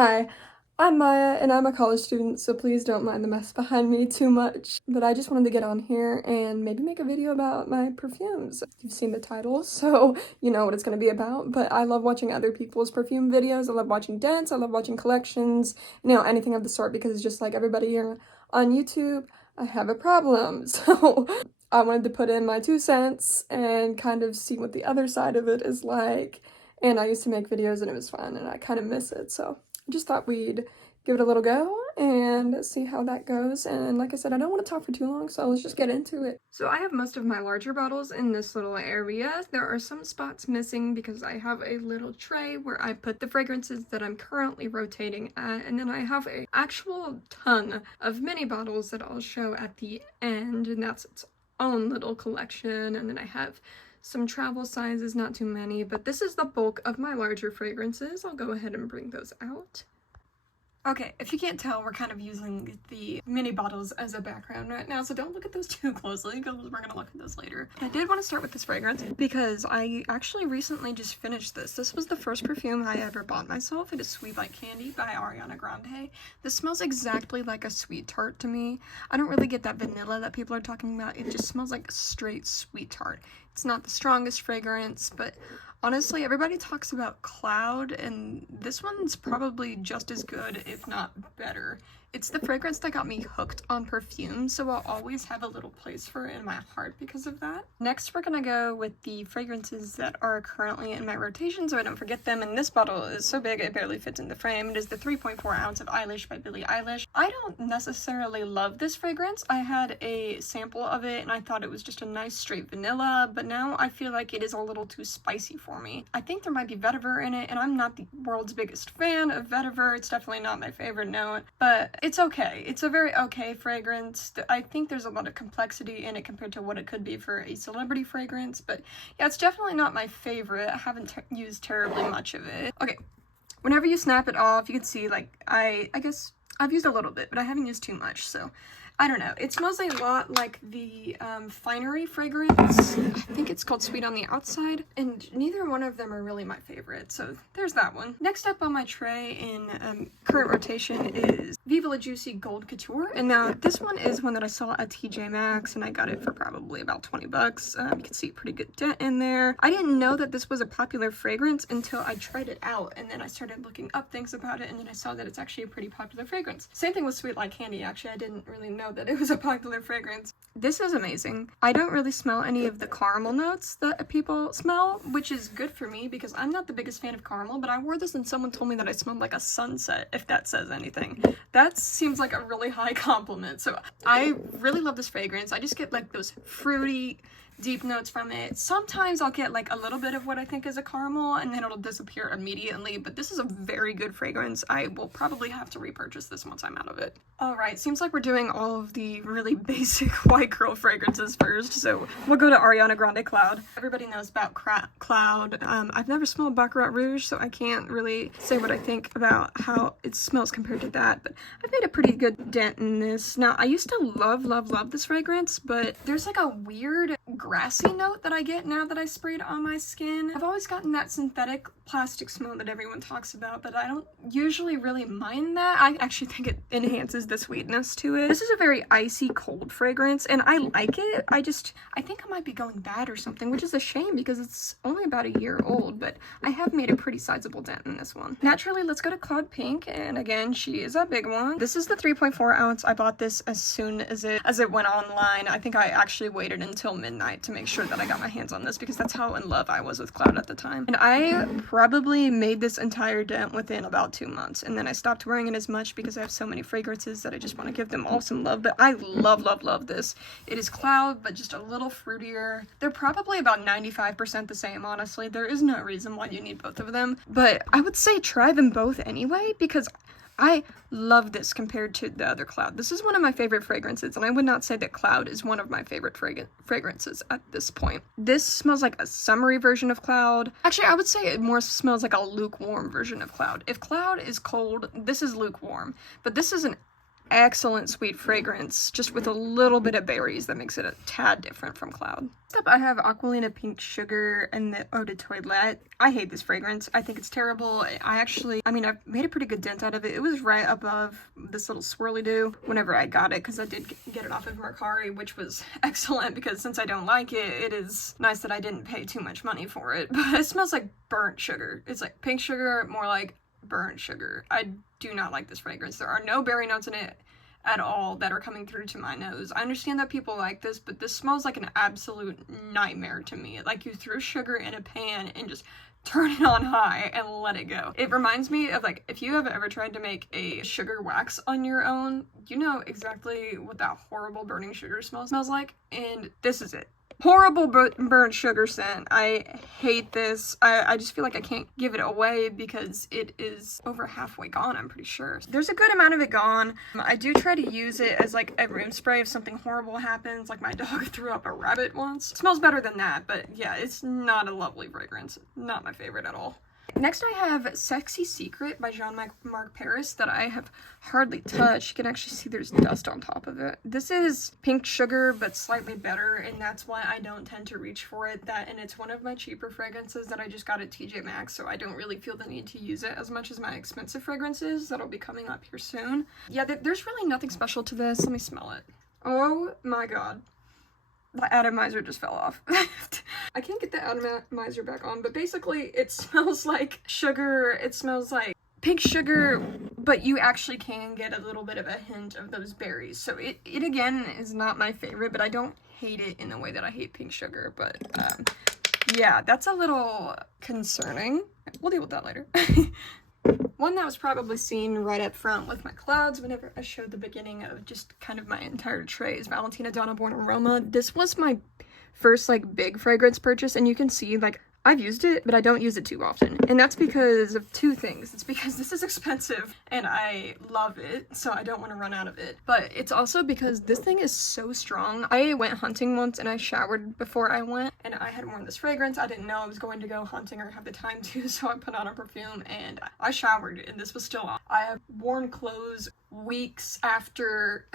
Hi, I'm Maya and I'm a college student, so please don't mind the mess behind me too much. But I just wanted to get on here and maybe make a video about my perfumes. You've seen the title, so you know what it's going to be about. But I love watching other people's perfume videos. I love watching dents. I love watching collections, anything of the sort, because it's just like everybody here on YouTube, I have a problem. So I wanted to put in my 2 cents and kind of see what the other side of it is like. And I used to make videos and it was fun and I kind of miss it, so just thought we'd give it a little go and see how that goes. And like I said, I don't want to talk for too long, so let's just get into it. So I have most of my larger bottles in this little area. There are some spots missing because I have a little tray where I put the fragrances that I'm currently rotating at, and then I have an actual ton of mini bottles that I'll show at the end, and that's its own little collection. And then I have some travel sizes, not too many, but this is the bulk of my larger fragrances. I'll go ahead and bring those out. Okay, if you can't tell, we're kind of using the mini bottles as a background right now, so don't look at those too closely because we're gonna look at those later. I did want to start with this fragrance because I actually recently just finished this. This was the first perfume I ever bought myself. It is Sweet Like Candy by Ariana Grande. This smells exactly like a sweet tart to me. I don't really get that vanilla that people are talking about. It just smells like a straight sweet tart. It's not the strongest fragrance, but honestly, everybody talks about Cloud, and this one's probably just as good, if not better. It's the fragrance that got me hooked on perfume, so I'll always have a little place for it in my heart because of that. Next, we're gonna go with the fragrances that are currently in my rotation so I don't forget them, and this bottle is so big it barely fits in the frame. It is the 3.4 ounce of Eilish by Billie Eilish. I don't necessarily love this fragrance. I had a sample of it and I thought it was just a nice straight vanilla, but now I feel like it is a little too spicy for me. I think there might be vetiver in it, and I'm not the world's biggest fan of vetiver. It's definitely not my favorite note, but it's okay. It's a very okay fragrance. I think there's a lot of complexity in it compared to what it could be for a celebrity fragrance, but yeah, it's definitely not my favorite. I haven't used terribly much of it. Okay, whenever you snap it off, you can see, like, I guess I've used a little bit, but I haven't used too much, so I don't know. It smells a lot like the Finery fragrance. I think it's called Sweet on the Outside, and neither one of them are really my favorite, so there's that one. Next up on my tray in current rotation is Viva La Juicy Gold Couture, and now this one is one that I saw at TJ Maxx, and I got it for probably about 20 bucks. You can see a pretty good dent in there. I didn't know that this was a popular fragrance until I tried it out, and then I started looking up things about it, and then I saw that it's actually a pretty popular fragrance. Same thing with Sweet Like Candy, actually. I didn't really know that it was a popular fragrance. This is amazing. I don't really smell any of the caramel notes that people smell, which is good for me because I'm not the biggest fan of caramel, but I wore this and someone told me that I smelled like a sunset, if that says anything. That seems like a really high compliment. So I really love this fragrance. I just get like those fruity, deep notes from it. Sometimes I'll get like a little bit of what I think is a caramel and then it'll disappear immediately, but this is a very good fragrance. I will probably have to repurchase this once I'm out of it. Alright, seems like we're doing all of the really basic white girl fragrances first, so we'll go to Ariana Grande Cloud. Everybody knows about Cloud. I've never smelled Baccarat Rouge, so I can't really say what I think about how it smells compared to that, but I've made a pretty good dent in this. Now, I used to love this fragrance, but there's like a weird grassy note that I get now that I sprayed on my skin. I've always gotten that synthetic plastic smell that everyone talks about, but I don't usually really mind that. I actually think it enhances the sweetness to it. This is a very icy cold fragrance and I like it. I think I might be going bad or something, which is a shame because it's only about a year old, but I have made a pretty sizable dent in this one. Naturally, let's go to Cloud Pink, and again, she is a big one. This is the 3.4 ounce. I bought this as soon as it went online. I think I actually waited until midnight to make sure that I got my hands on this because that's how in love I was with Cloud at the time. And I probably made this entire dent within about 2 months, and then I stopped wearing it as much because I have so many fragrances that I just want to give them all some love. But I love this. It is Cloud, but just a little fruitier. They're probably about 95% the same, honestly. There is no reason why you need both of them, but I would say try them both anyway because I love this compared to the other Cloud. This is one of my favorite fragrances, and I would not say that Cloud is one of my favorite fragrances at this point. This smells like a summery version of Cloud. Actually, I would say it more smells like a lukewarm version of Cloud. If Cloud is cold, this is lukewarm, but this is an excellent sweet fragrance, just with a little bit of berries that makes it a tad different from Cloud. Next up, I have Aquilina Pink Sugar and the Eau de Toilette. I hate this fragrance. I think it's terrible. I mean, I've made a pretty good dent out of it. It was right above this little swirly do whenever I got it, because I did get it off of Mercari, which was excellent, because since I don't like it, it is nice that I didn't pay too much money for it. But it smells like burnt sugar. It's like pink sugar, more like burnt sugar. I do not like this fragrance. There are no berry notes in it at all that are coming through to my nose. I understand that people like this, but this smells like an absolute nightmare to me. Like you threw sugar in a pan and just turn it on high and let it go. It reminds me of, like, if you have ever tried to make a sugar wax on your own, you know exactly what that horrible burning sugar smells like, and this is it. Horrible burnt sugar scent. I hate this. I just feel like I can't give it away because it is over halfway gone, I'm pretty sure. There's a good amount of it gone. I do try to use it as like a room spray if something horrible happens, like my dog threw up a rabbit once. It smells better than that, but yeah, it's not a lovely fragrance. Not my favorite at all. Next I have Sexy Secret by Jean-Marc Paris that I have hardly touched. You can actually see there's dust on top of it. This is pink sugar, but slightly better, and that's why I don't tend to reach for it. And it's one of my cheaper fragrances that I just got at TJ Maxx, so I don't really feel the need to use it as much as my expensive fragrances that'll be coming up here soon. Yeah, there's really nothing special to this. Let me smell it. Oh my god. The atomizer just fell off. I can't get the atomizer back on, but basically it smells like sugar. It smells like pink sugar, but you actually can get a little bit of a hint of those berries. So it again is not my favorite, but I don't hate it in the way that I hate pink sugar. But yeah, that's a little concerning. We'll deal with that later. One that was probably seen right up front with my clouds whenever I showed the beginning of just kind of my entire tray is Valentina Donna Born Aroma. This was my first like big fragrance purchase, and you can see like I've used it, but I don't use it too often. And that's because of two things. It's because this is expensive and I love it, so I don't want to run out of it. But it's also because this thing is so strong. I went hunting once and I showered before I went, and I had worn this fragrance. I didn't know I was going to go hunting or have the time to, so I put on a perfume and I showered and this was still on. I have worn clothes weeks after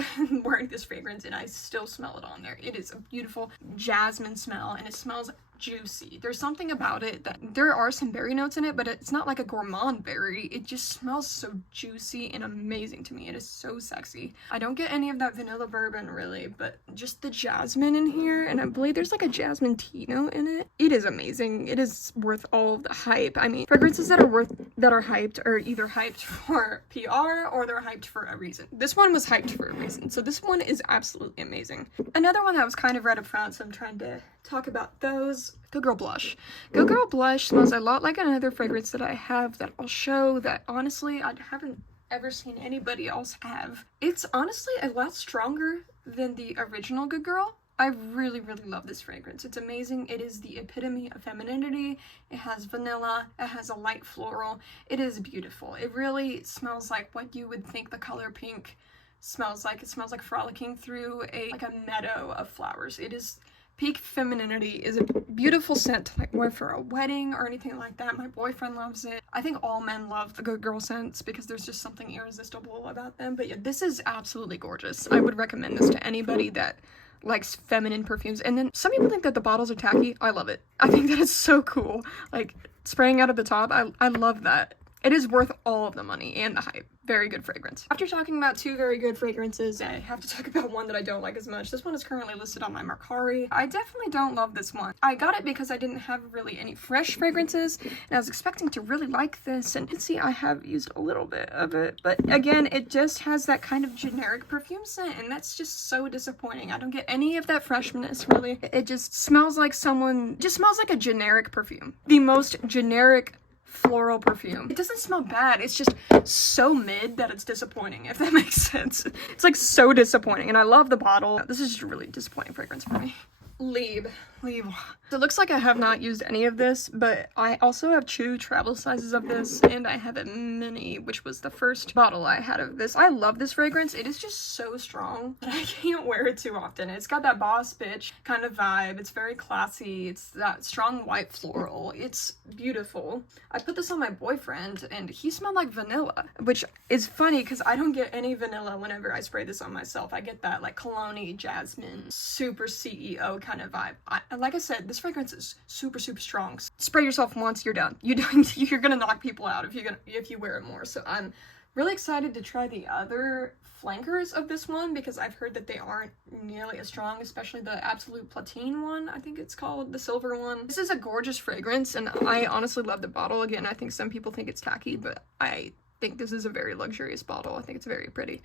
wearing this fragrance and I still smell it on there. It is a beautiful jasmine smell and it smells juicy. There's something about it that there are some berry notes in it, but it's not like a gourmand berry. It just smells so juicy and amazing to me. It is so sexy. I don't get any of that vanilla bourbon really, but just the jasmine in here, and I believe there's like a jasmine tea note in it. It is amazing. It is worth all of the hype. I mean, fragrances that are hyped are either hyped for PR or they're hyped for a reason. This one was hyped for a reason, so this one is absolutely amazing. Another one that was kind of right up front, so I'm trying to talk about those. Good Girl Blush. Good Girl Blush smells a lot like another fragrance that I have that I'll show that honestly I haven't ever seen anybody else have. It's honestly a lot stronger than the original Good Girl. I really, really love this fragrance. It's amazing. It is the epitome of femininity. It has vanilla. It has a light floral. It is beautiful. It really smells like what you would think the color pink smells like. It smells like frolicking through a meadow of flowers. It is peak femininity. Is a beautiful scent to like wear for a wedding or anything like that. My boyfriend loves it. I think all men love the Good Girl scents because there's just something irresistible about them. But yeah, this is absolutely gorgeous. I would recommend this to anybody that likes feminine perfumes. And then some people think that the bottles are tacky. I love it. I think that is so cool. Like spraying out of the top. I love that. It is worth all of the money and the hype. Very good fragrance. After talking about two very good fragrances, I have to talk about one that I don't like as much. This one is currently listed on my Mercari. I definitely don't love this one. I got it because I didn't have really any fresh fragrances, and I was expecting to really like this, and you can see I have used a little bit of it, but again, it just has that kind of generic perfume scent, and that's just so disappointing. I don't get any of that freshness, really. It just smells like a generic perfume. The most generic floral perfume. It doesn't smell bad, it's just so mid that it's disappointing, if that makes sense. It's like so disappointing, and I love the bottle. This is just a really disappointing fragrance for me. Liebe. leave. So it looks like I have not used any of this, but I also have 2 travel sizes of this, and I have a mini, which was the first bottle I had of this. I love this fragrance. It is just so strong, but I can't wear it too often. It's got that boss bitch kind of vibe. It's very classy. It's that strong white floral. It's beautiful. I put this on my boyfriend, and he smelled like vanilla, which is funny because I don't get any vanilla whenever I spray this on myself. I get that like cologne-y, jasmine, super CEO kind of vibe. Like I said, this fragrance is super strong. Spray yourself once, you're done. You're gonna knock people out if you wear it more. So I'm really excited to try the other flankers of this one because I've heard that they aren't nearly as strong, especially the Absolute Platine one, I think it's called, the silver one. This is a gorgeous fragrance, and I honestly love the bottle. Again, I think some people think it's tacky, but I think this is a very luxurious bottle. I think it's very pretty.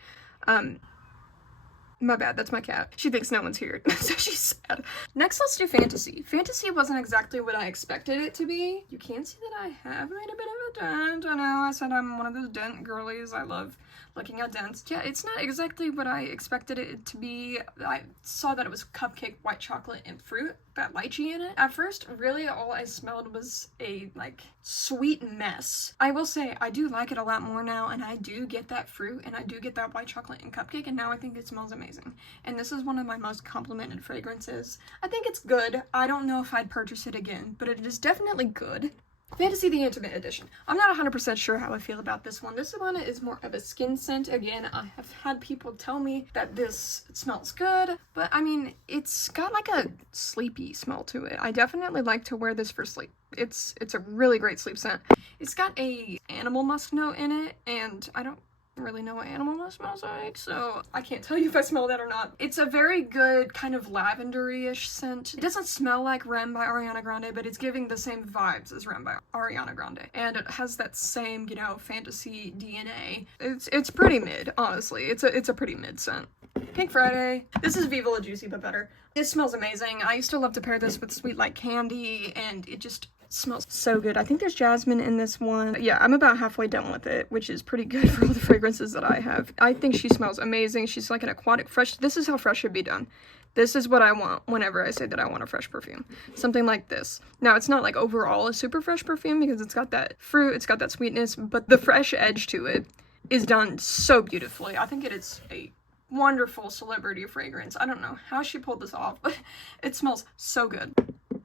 My bad, that's my cat. She thinks no one's here, so she's sad. Next, let's do Fantasy. Fantasy wasn't exactly what I expected it to be. You can see that I have made a bit of a dent. I know, I said I'm one of those dent girlies. I love looking at dents. Yeah, it's not exactly what I expected it to be. I saw that it was cupcake, white chocolate, and fruit, that lychee in it. At first, really all I smelled was a, like, sweet mess. I will say, I do like it a lot more now, and I do get that fruit, and I do get that white chocolate and cupcake, and now I think it smells amazing. And this is one of my most complimented fragrances. I think it's good. I don't know if I'd purchase it again, but it is definitely good. Fantasy the Intimate Edition. I'm not 100% sure how I feel about this one. This one is more of a skin scent. Again, I have had people tell me that this smells good, but I mean, it's got like a sleepy smell to it. I definitely like to wear this for sleep. It's a really great sleep scent. It's got a animal musk note in it, and I don't really know what animal musk smells like, so I can't tell you if I smell that or not. It's a very good kind of lavender-ish scent. It doesn't smell like Rem by Ariana Grande, but it's giving the same vibes as Rem by Ariana Grande, and it has that same, you know, fantasy DNA. It's pretty mid, honestly. It's a pretty mid scent. Pink Friday. This is Viva La Juicy, but better. It smells amazing. I used to love to pair this with Sweet Like Candy, and it just smells so good. I think there's jasmine in this one. Yeah, I'm about halfway done with it, which is pretty good for all the fragrances that I have. I think she smells amazing. She's like an aquatic fresh. This is how fresh should be done. This is what I want whenever I say that I want a fresh perfume. Something like this. Now, it's not like overall a super fresh perfume because it's got that fruit, it's got that sweetness, but the fresh edge to it is done so beautifully. I think it is a wonderful celebrity fragrance. I don't know how she pulled this off, but it smells so good.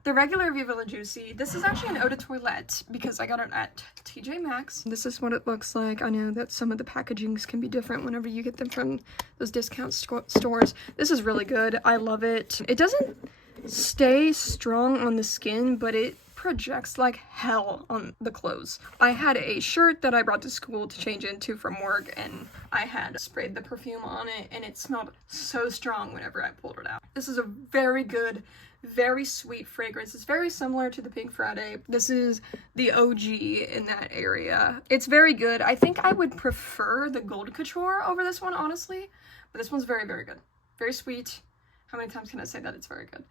The regular Viva La Juicy, this is actually an eau de toilette because I got it at TJ Maxx. This is what it looks like. I know that some of the packagings can be different whenever you get them from those discount stores. This is really good. I love it. It doesn't stay strong on the skin, but it projects like hell on the clothes. I had a shirt that I brought to school to change into from work, and I had sprayed the perfume on it, and it smelled so strong whenever I pulled it out. This is a very good, very sweet fragrance. It's very similar to the Pink Friday. This is the OG in that area. It's very good. I think I would prefer the Gold Couture over this one, honestly, but this one's very, very good. Very sweet. How many times can I say that it's very good?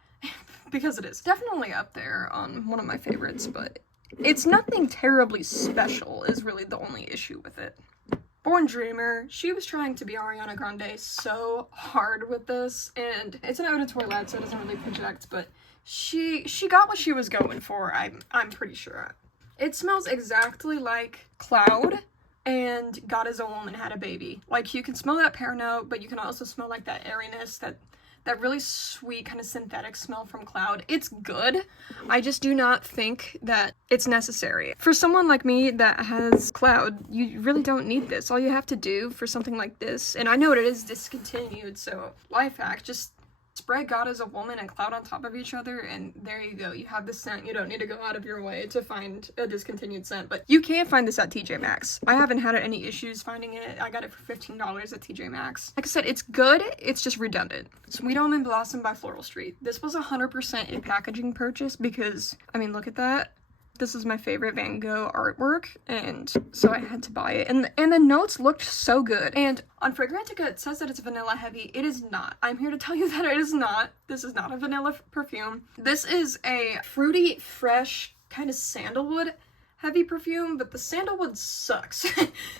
Because it is. Definitely up there on one of my favorites, but it's nothing terribly special is really the only issue with it. Born Dreamer, she was trying to be Ariana Grande so hard with this, and it's an eau de toilette, so it doesn't really project, but she got what she was going for, I'm pretty sure. It smells exactly like Cloud and God Is a Woman Had a Baby. Like, you can smell that pear note, but you can also smell like that airiness, that really sweet kind of synthetic smell from Cloud. It's good. I just do not think that it's necessary. For someone like me that has Cloud, you really don't need this. All you have to do for something like this, and I know it is discontinued, so life hack, just spray God Is a Woman and Cloud on top of each other, and there you go. You have the scent. You don't need to go out of your way to find a discontinued scent, but you can find this at TJ Maxx. I haven't had any issues finding it. I got it for $15 at TJ Maxx. Like I said, it's good. It's just redundant. Sweet Almond Blossom by Floral Street. This was 100% a packaging purchase because, I mean, look at that. This is my favorite Van Gogh artwork, and so I had to buy it. And the notes looked so good. And on Fragrantica, it says that it's vanilla heavy. It is not. I'm here to tell you that it is not. This is not a vanilla perfume. This is a fruity, fresh, kind of sandalwood heavy perfume, but the sandalwood sucks.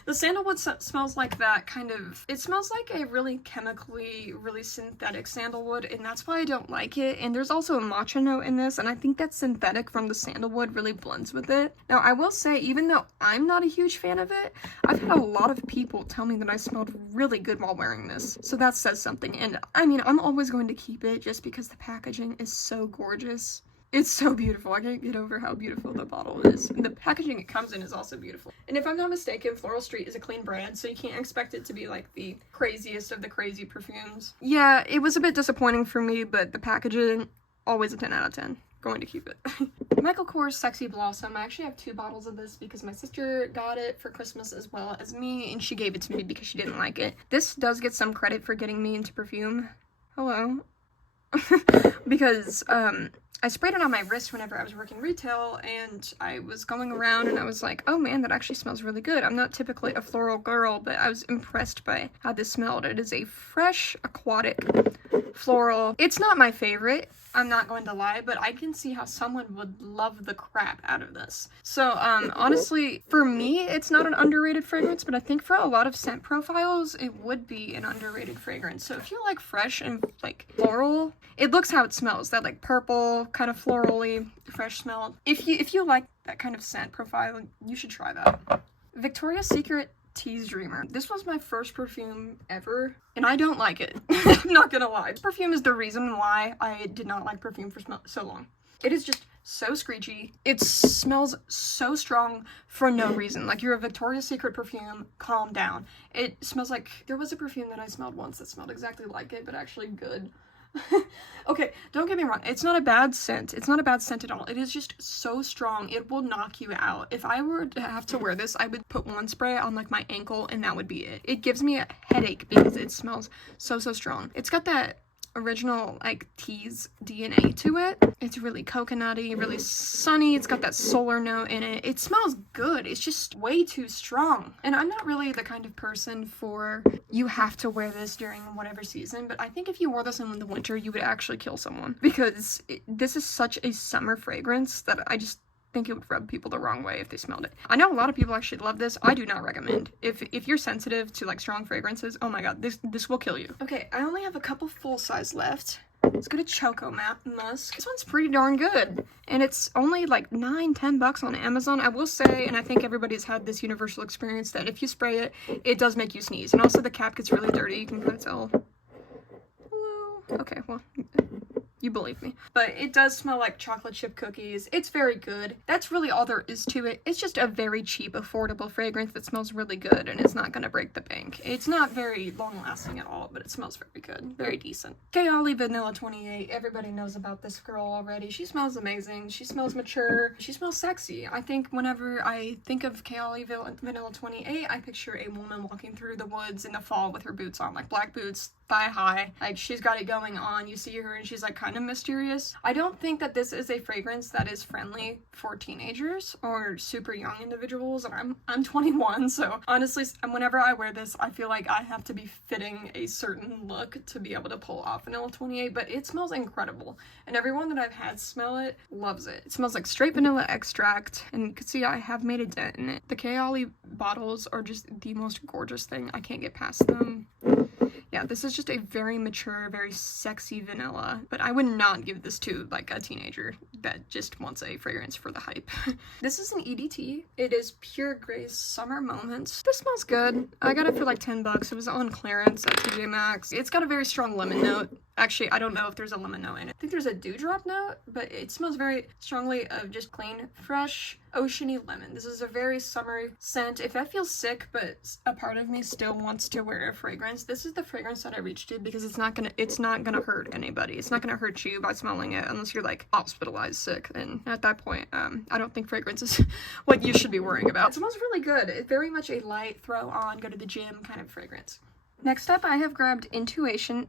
The sandalwood smells like that kind of, it smells like a really chemically, really synthetic sandalwood, and that's why I don't like it. And there's also a matcha note in this, and I think that synthetic from the sandalwood really blends with it. Now, I will say, even though I'm not a huge fan of it, I've had a lot of people tell me that I smelled really good while wearing this, so that says something. And I mean, I'm always going to keep it just because the packaging is so gorgeous. It's so beautiful. I can't get over how beautiful the bottle is. And the packaging it comes in is also beautiful. And if I'm not mistaken, Floral Street is a clean brand, so you can't expect it to be like the craziest of the crazy perfumes. Yeah, it was a bit disappointing for me, but the packaging, always a 10 out of 10. Going to keep it. Michael Kors Sexy Blossom. I actually have 2 bottles of this because my sister got it for Christmas as well as me, and she gave it to me because she didn't like it. This does get some credit for getting me into perfume. Hello. Because, I sprayed it on my wrist whenever I was working retail, and I was going around and I was like, oh man, that actually smells really good. I'm not typically a floral girl, but I was impressed by how this smelled. It is a fresh, aquatic, floral. It's not my favorite, I'm not going to lie, but I can see how someone would love the crap out of this. So, honestly, for me, it's not an underrated fragrance, but I think for a lot of scent profiles, it would be an underrated fragrance. So if you like fresh and, like, floral, it looks how it smells. That, like, purple, kind of florally, fresh smell. If you like that kind of scent profile, you should try that. Victoria's Secret Tease Dreamer. This was my first perfume ever, and I don't like it. I'm not gonna lie. This perfume is the reason why I did not like perfume for so long. It is just so screechy. It smells so strong for no reason. Like, you're a Victoria's Secret perfume, calm down. It smells like, there was a perfume that I smelled once that smelled exactly like it, but actually good. Okay, don't get me wrong, it's not a bad scent. It's not a bad scent at all. It is just so strong, it will knock you out. If I were to have to wear this, I would put one spray on, like, my ankle, and that would be it. It gives me a headache because it smells so strong. It's got that original, like, tease DNA to it. It's really coconutty, really sunny. It's got that solar note in it. It smells good. It's just way too strong. And I'm not really the kind of person for, you have to wear this during whatever season, but I think if you wore this in the winter, you would actually kill someone, because this is such a summer fragrance that I just think it would rub people the wrong way if they smelled it. I know a lot of people actually love this. I do not recommend. If you're sensitive to, like, strong fragrances, oh my god, this will kill you. Okay, I only have a couple full size left. Let's go to Choco Musk. This one's pretty darn good, and it's only like $9-10 bucks on Amazon. I will say, and I think everybody's had this universal experience, that if you spray it, it does make you sneeze, and also the cap gets really dirty. You can kind of tell. Hello. Okay, well, you believe me. But it does smell like chocolate chip cookies. It's very good. That's really all there is to it. It's just a very cheap, affordable fragrance that smells really good, and it's not gonna break the bank. It's not very long-lasting at all, but it smells very good. Very decent. Kayali Vanilla 28. Everybody knows about this girl already. She smells amazing. She smells mature. She smells sexy. I think whenever I think of Kayali Vanilla 28, I picture a woman walking through the woods in the fall with her boots on, like black boots, thigh high. Like, she's got it going on. You see her and she's, like, kind of mysterious. I don't think that this is a fragrance that is friendly for teenagers or super young individuals, and I'm 21, so honestly, whenever I wear this, I feel like I have to be fitting a certain look to be able to pull off Vanilla 28, but it smells incredible, and everyone that I've had smell it loves it. It smells like straight vanilla extract, and you can see I have made a dent in it. The Kayali bottles are just the most gorgeous thing. I can't get past them. Yeah, this is just a very mature, very sexy vanilla, but I would not give this to, like, a teenager that just wants a fragrance for the hype. This is an EDT. It is Pure Grace Summer Moments. This smells good. I got it for like 10 bucks. It was on clearance at TJ Maxx. It's got a very strong lemon note. Actually, I don't know if there's a lemon note in it. I think there's a dewdrop note, but it smells very strongly of just plain, fresh, oceany lemon. This is a very summery scent. If I feel sick, but a part of me still wants to wear a fragrance, this is the fragrance that I reach to, because it's not gonna hurt anybody. It's not gonna hurt you by smelling it unless you're, like, hospitalized sick. And at that point, I don't think fragrance is what you should be worrying about. It smells really good. It's very much a light, throw on, go to the gym kind of fragrance. Next up, I have grabbed Intuition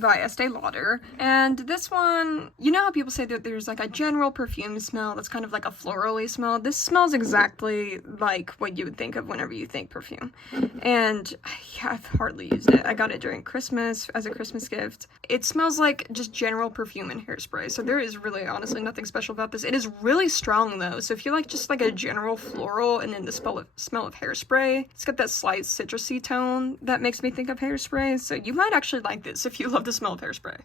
by Estee Lauder. And this one, you know how people say that there's like a general perfume smell that's kind of like a florally smell? This smells exactly like what you would think of whenever you think perfume. And yeah, I've hardly used it. I got it during Christmas as a Christmas gift. It smells like just general perfume and hairspray. So there is really honestly nothing special about this. It is really strong though. So if you like just like a general floral and then the smell of hairspray, it's got that slight citrusy tone that makes me think of hairspray, so you might actually like this if you love the smell of hairspray.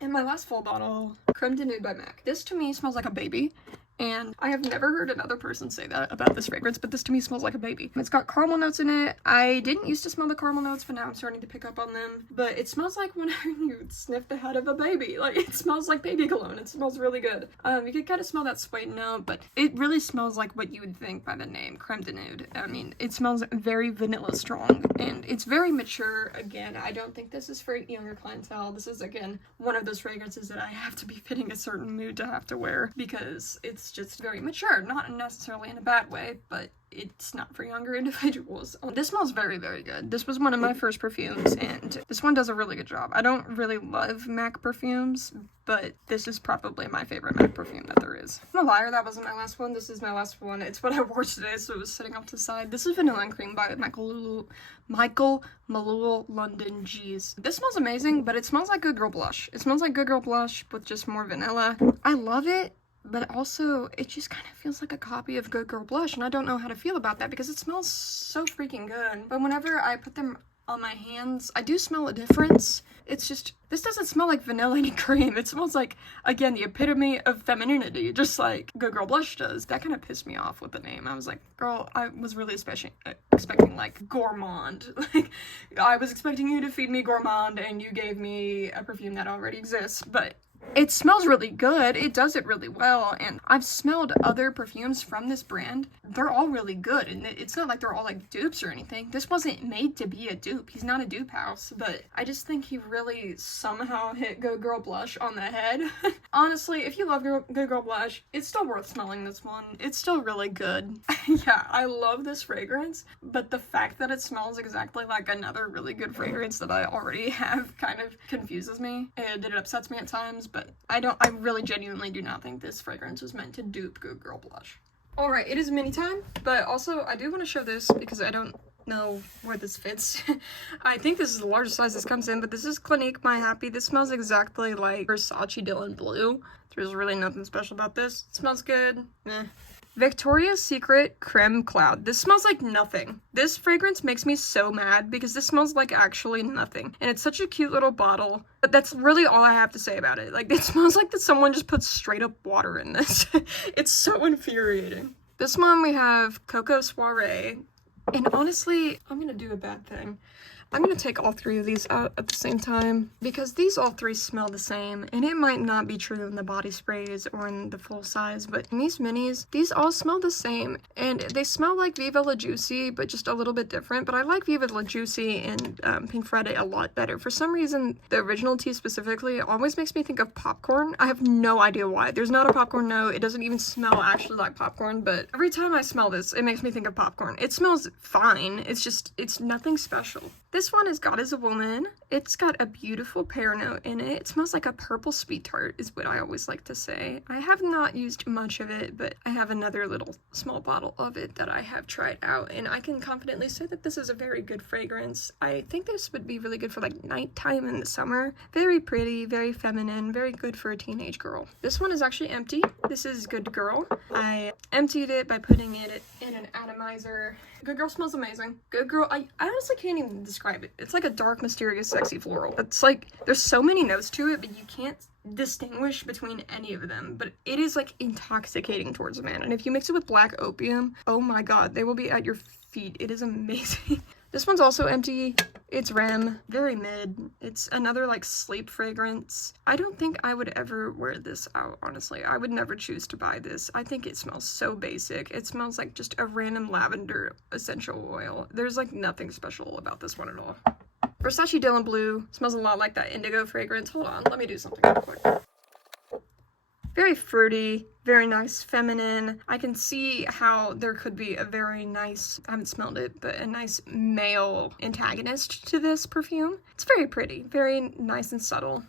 And my last full bottle, Creme de Nude by MAC. This to me smells like a baby, and I have never heard another person say that about this fragrance, but this to me smells like a baby. It's got caramel notes in it. I didn't used to smell the caramel notes, but now I'm starting to pick up on them. But it smells like whenever you sniff the head of a baby. Like, it smells like baby cologne. It smells really good. You can kind of smell that sweet note, but it really smells like what you would think by the name, Creme de Nude. I mean, it smells very vanilla strong, and it's very mature. Again, I don't think this is for younger clientele. This is, again, one of those fragrances that I have to be fitting a certain mood to have to wear, because it's just very mature, not necessarily in a bad way, but it's not for younger individuals. This smells very, very good. This was one of my first perfumes, and this one does a really good job. I don't really love MAC perfumes, but this is probably my favorite MAC perfume that there is. I'm a liar, that wasn't my last one. This is my last one. It's what I wore today, so it was sitting off to the side. This is Vanilla and Cream by Michael Malul London G's. This smells amazing, but it smells like Good Girl Blush. It smells like Good Girl Blush with just more vanilla. I love it, but also it just kind of feels like a copy of Good Girl Blush, and I don't know how to feel about that because it smells so freaking good. But whenever I put them on my hands, I do smell a difference. It's just, this doesn't smell like vanilla and cream. It smells like, again, the epitome of femininity, just like Good Girl Blush does. That kind of pissed me off with the name. I was like, girl, I was really expecting like gourmand. Like, I was expecting you to feed me gourmand and you gave me a perfume that already exists, but it smells really good. It does it really well, and I've smelled other perfumes from this brand. They're all really good, and it's not like they're all like dupes or anything. This wasn't made to be a dupe. He's not a dupe house, but I just think he really somehow hit Good Girl Blush on the head. Honestly, if you love Good Girl Blush, it's still worth smelling this one. It's still really good. Yeah, I love this fragrance, but the fact that it smells exactly like another really good fragrance that I already have kind of confuses me, and it upsets me at times. But I really genuinely do not think this fragrance was meant to dupe Good Girl Blush. Alright, it is mini time, but also I do want to show this because I don't know where this fits. I think this is the largest size this comes in, but this is Clinique My Happy. This smells exactly like Versace Dylan Blue. There's really nothing special about this. It smells good. Victoria's Secret Creme Cloud. This smells like nothing. This fragrance makes me so mad because this smells like actually nothing. And it's such a cute little bottle, but that's really all I have to say about it. Like, it smells like that someone just put straight up water in this. It's so infuriating. This one we have Coco Soiree. And honestly, I'm gonna do a bad thing. I'm gonna take all three of these out at the same time because these all three smell the same, and it might not be true in the body sprays or in the full size, but in these minis, these all smell the same, and they smell like Viva La Juicy, but just a little bit different. But I like Viva La Juicy and Pink Friday a lot better. For some reason, the original tea specifically always makes me think of popcorn. I have no idea why. There's not a popcorn note. It doesn't even smell actually like popcorn, but every time I smell this, it makes me think of popcorn. It smells fine. It's nothing special. This one is God is a Woman. It's got a beautiful pear note in it. It smells like a purple sweet tart is what I always like to say. I have not used much of it, but I have another little small bottle of it that I have tried out, and I can confidently say that this is a very good fragrance. I think this would be really good for like nighttime in the summer. Very pretty, very feminine, very good for a teenage girl. This one is actually empty. This is Good Girl. I emptied it by putting it in an atomizer. Good Girl smells amazing. Good Girl, I honestly can't even describe it. It's like a dark, mysterious, sexy floral. It's like, there's so many notes to it, but you can't distinguish between any of them. But it is like intoxicating towards a man. And if you mix it with black opium, oh my god, they will be at your feet. It is amazing. This one's also empty. It's Rem, very mid. It's another like sleep fragrance. I don't think I would ever wear this out, honestly. I would never choose to buy this. I think it smells so basic. It smells like just a random lavender essential oil. There's like nothing special about this one at all. Versace Dylan Blue smells a lot like that indigo fragrance. Hold on, let me do something real quick. Very fruity, very nice, feminine. I can see how there could be a very nice, I haven't smelled it, but a nice male antagonist to this perfume. It's very pretty, very nice and subtle.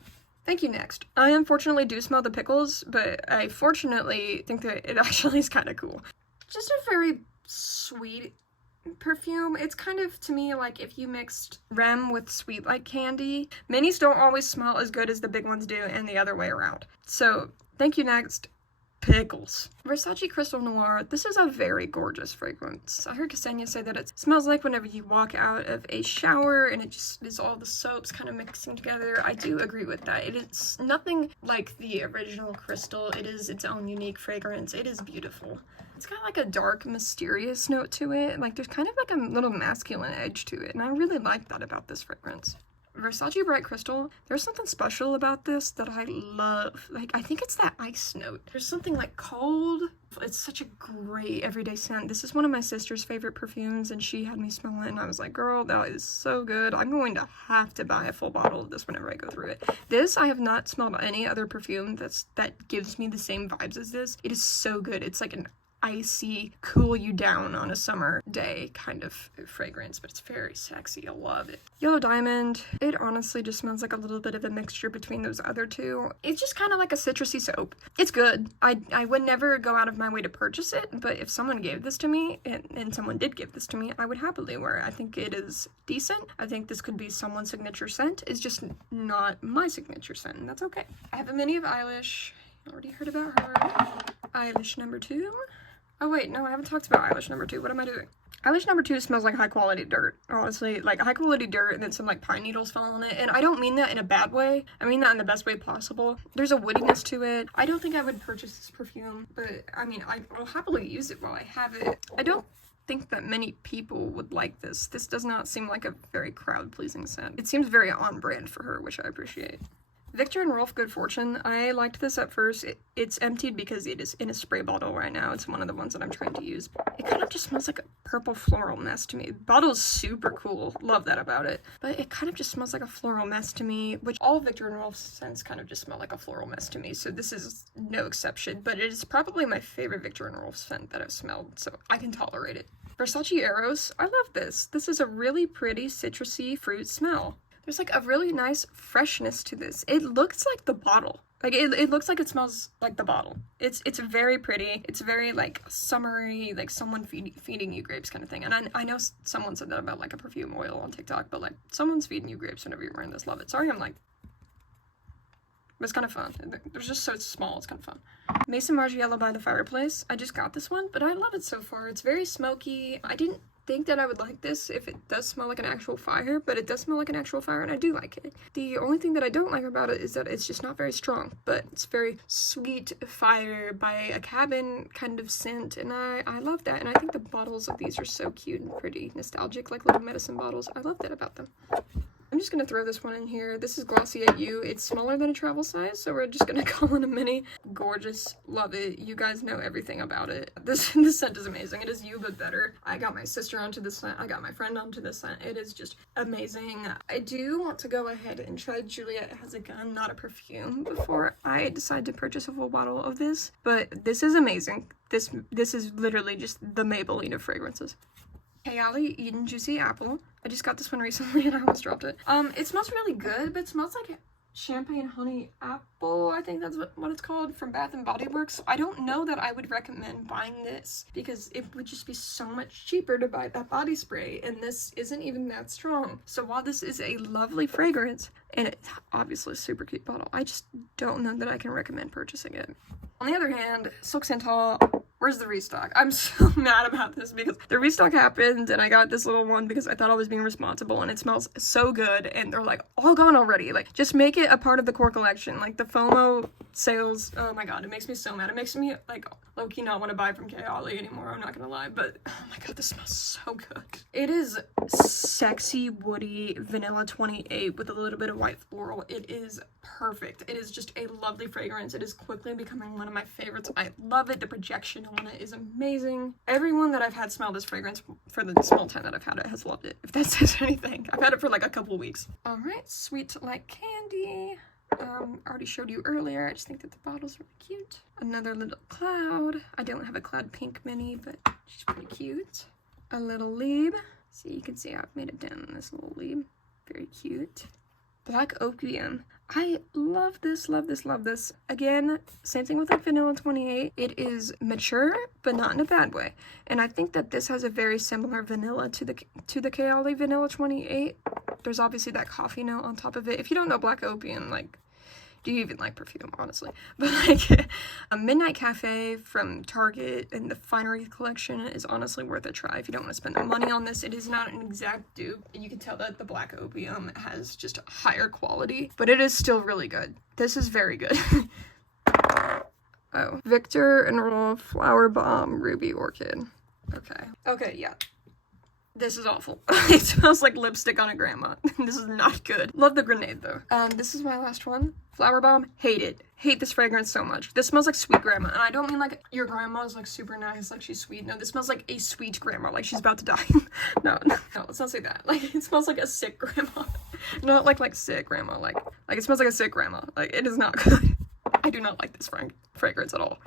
Thank you, next. I unfortunately do smell the pickles, but I fortunately think that it actually is kind of cool. Just a very sweet perfume. It's kind of, to me, like if you mixed Rem with Sweet Like Candy. Minis don't always smell as good as the big ones do, and the other way around. So, thank you, next. Pickles. Versace Crystal Noir. This is a very gorgeous fragrance. I heard Ksenia say that it smells like whenever you walk out of a shower and it just is all the soaps kind of mixing together. I do agree with that. It is nothing like the original Crystal. It is its own unique fragrance. It is beautiful. It's got like a dark, mysterious note to it. Like there's kind of like a little masculine edge to it, and I really like that about this fragrance. Versace Bright Crystal, there's something special about this that I love. Like, I think it's that ice note. There's something like cold. It's such a great everyday scent. This is one of my sister's favorite perfumes, and she had me smell it, and I was like, girl, that is so good. I'm going to have to buy a full bottle of this whenever I go through it. This, I have not smelled any other perfume that gives me the same vibes as this. It is so good. It's like an icy, cool you down on a summer day kind of fragrance, but it's very sexy. I love it. Yellow Diamond, it honestly just smells like a little bit of a mixture between those other two. It's just kind of like a citrusy soap. It's good. I would never go out of my way to purchase it, but if someone gave this to me, and someone did give this to me, I would happily wear it. I think it is decent. I think this could be someone's signature scent. It's just not my signature scent, and that's okay. I have a mini of Eilish. Already heard about her. Eilish number 2. Oh wait, no, I haven't talked about Eilish number 2. What am I doing? Eilish number 2 smells like high quality dirt, honestly. Like high quality dirt and then some like pine needles fall on it. And I don't mean that in a bad way. I mean that in the best way possible. There's a woodiness to it. I don't think I would purchase this perfume, but I mean, I'll happily use it while I have it. I don't think that many people would like this. This does not seem like a very crowd pleasing scent. It seems very on brand for her, which I appreciate. Victor and Rolf Good Fortune. I liked this at first. It's emptied because it is in a spray bottle right now. It's one of the ones that I'm trying to use. It kind of just smells like a purple floral mess to me. The bottle is super cool. Love that about it. But it kind of just smells like a floral mess to me, which all Victor and Rolf's scents kind of just smell like a floral mess to me. So this is no exception, but it is probably my favorite Victor and Rolf scent that I've smelled, so I can tolerate it. Versace Eros. I love this. This is a really pretty citrusy fruit smell. There's like a really nice freshness to this. It looks like the bottle. Like it looks like it smells like the bottle. It's very pretty. It's very like summery, like someone feeding you grapes kind of thing. And I know someone said that about like a perfume oil on TikTok, but like someone's feeding you grapes whenever you're wearing this. Love it. Sorry, I'm like, but it's kind of fun. There's just so it's small. It's kind of fun. Maison Margiela by the Fireplace. I just got this one, but I love it so far. It's very smoky. I didn't think that I would like this if it does smell like an actual fire, but it does smell like an actual fire and I do like it. The only thing that I don't like about it is that it's just not very strong, but it's very sweet fire by a cabin kind of scent, and I love that. And I think the bottles of these are so cute and pretty, nostalgic, like little medicine bottles. I love that about them. I'm just gonna throw this one in here. This is Glossier U. It's smaller than a travel size, so we're just gonna call it a mini. Gorgeous. Love it. You guys know everything about it. This scent is amazing. It is you, but better. I got my sister onto this scent. I got my friend onto this scent. It is just amazing. I do want to go ahead and try Juliet Has a Gun, not a perfume, before I decide to purchase a full bottle of this, but this is amazing. This is literally just the Maybelline of fragrances. Kayali Eden Juicy Apple. I just got this one recently and I almost dropped it. It smells really good, but it smells like champagne honey apple. I think that's what it's called, from Bath & Body Works. I don't know that I would recommend buying this because it would just be so much cheaper to buy that body spray, and this isn't even that strong. So while this is a lovely fragrance, and it's obviously a super cute bottle, I just don't know that I can recommend purchasing it. On the other hand, Silk Santal, where's the restock? I'm so mad about this because the restock happened and I got this little one because I thought I was being responsible, and it smells so good, and they're like all gone already. Like, just make it a part of the core collection. Like the FOMO sales, oh my god, it makes me so mad. It makes me like low-key not want to buy from Kayali anymore, I'm not gonna lie, but oh my god, this smells so good. It is sexy, woody, vanilla 28 with a little bit of white floral. It is perfect. It is just a lovely fragrance. It is quickly becoming one of my favorites. I love it. The projection on it is amazing. Everyone that I've had smell this fragrance for the small time that I've had it has loved it, if that says anything. I've had it for like a couple weeks. All right, Sweet Like Candy. I already showed you earlier. I just think that the bottle's really cute. Another little cloud. I don't have a cloud pink mini, but she's pretty cute. A little leaf. So you can see I've made it down in this little leaf. Very cute. Black opium. I love this, love this, love this. Again, same thing with like Vanilla 28. It is mature, but not in a bad way. And I think that this has a very similar vanilla to the Kayali Vanilla 28. There's obviously that coffee note on top of it. If you don't know Black Opium, like, do you even like perfume, honestly? But like, a Midnight Cafe from Target and the Finery collection is honestly worth a try if you don't want to spend the money on this. It is not an exact dupe, and you can tell that the Black Opium has just higher quality, but it is still really good. This is very good. Oh, Victor and Rolf Flower Bomb Ruby Orchid. Okay, yeah. This is awful. It smells like lipstick on a grandma. This is not good. Love the grenade though. This is my last one. Flower Bomb. Hate it. Hate this fragrance so much. This smells like sweet grandma. And I don't mean like your grandma's like super nice, like she's sweet. No, this smells like a sweet grandma, like she's about to die. No, let's not say that. Like it smells like a sick grandma. Not like sick grandma. Like it smells like a sick grandma. Like it is not good. I do not like this fragrance at all.